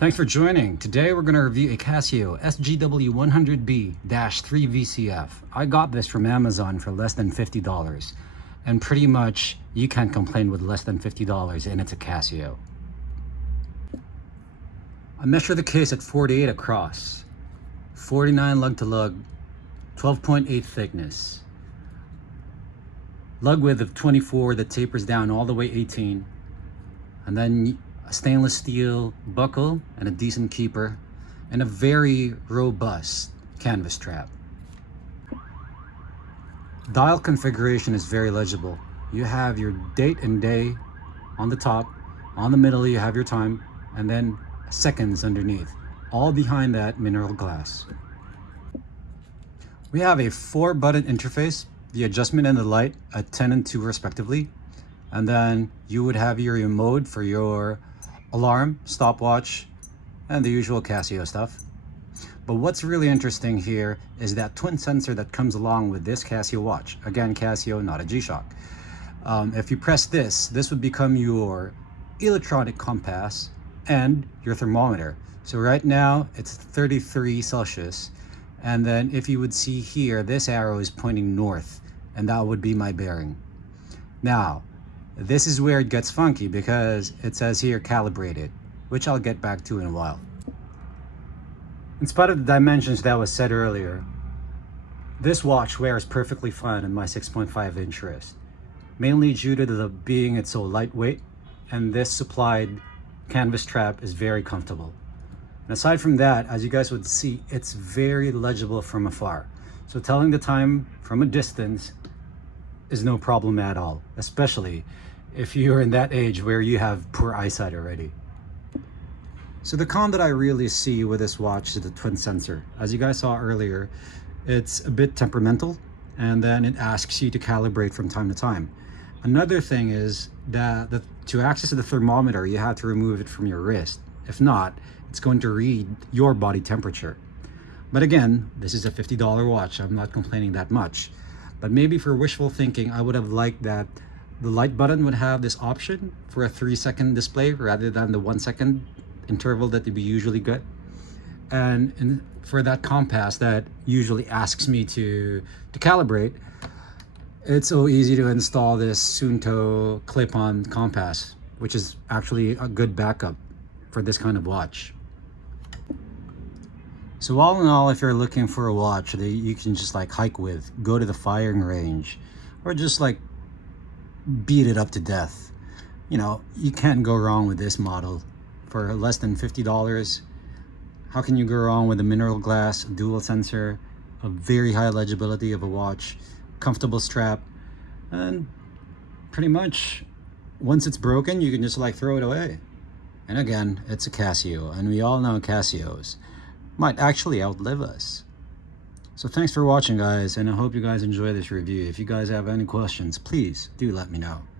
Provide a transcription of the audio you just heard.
Thanks for joining. Today we're going to review a Casio SGW 100B-3 VCF. I got this from Amazon for less than $50. And pretty much you can't complain with less than $50 and it's a Casio. I measure the case at 48 across, 49 lug to lug, 12.8 thickness. Lug width of 24 that tapers down all the way 18. And then a stainless steel buckle and a decent keeper and a very robust canvas strap. Dial configuration is very legible. You have your date and day on the top, on the middle you have your time, and then seconds underneath, all behind that mineral glass. We have a 4-button interface, the adjustment and the light at 10 and 2 respectively, and then you would have your mode for your alarm, stopwatch, and the usual Casio stuff. But what's really interesting here is that twin sensor that comes along with this Casio watch. Again, Casio, not a GShock. If you press this would become your electronic compass and your thermometer. So right now it's 33 Celsius. And then if you would see here, this arrow is pointing north, and that would be my bearing. Now, this is where it gets funky because it says here calibrated, which I'll get back to in a while. In spite of the dimensions that was said earlier, this watch wears perfectly fine in my 6.5 inch wrist, mainly due to the being it's so lightweight, and this supplied canvas strap is very comfortable. And aside from that, as you guys would see, it's very legible from afar. So telling the time from a distance is no problem at all, especially if you're in that age where you have poor eyesight already. So the con that I really see with this watch is the twin sensor. As you guys saw earlier, it's a bit temperamental, and then it asks you to calibrate from time to time. Another thing is that to access the thermometer, you have to remove it from your wrist. If not, it's going to read your body temperature. But again, this is a $50 watch. I'm not complaining that much. But maybe for wishful thinking, I would have liked that the light button would have this option for a 3-second display rather than the 1-second interval that we usually get. And for that compass that usually asks me to calibrate, it's so easy to install this Suunto clip-on compass, which is actually a good backup for this kind of watch. So all in all, if you're looking for a watch that you can just like hike with, go to the firing range, or just like beat it up to death, you know, you can't go wrong with this model. For less than $50, how can you go wrong with a mineral glass, dual sensor, a very high legibility of a watch, comfortable strap, and pretty much once it's broken, you can just like throw it away. And again, it's a Casio, and we all know Casios might actually outlive us. So thanks for watching, guys, and I hope you guys enjoy this review. If you guys have any questions, please do let me know.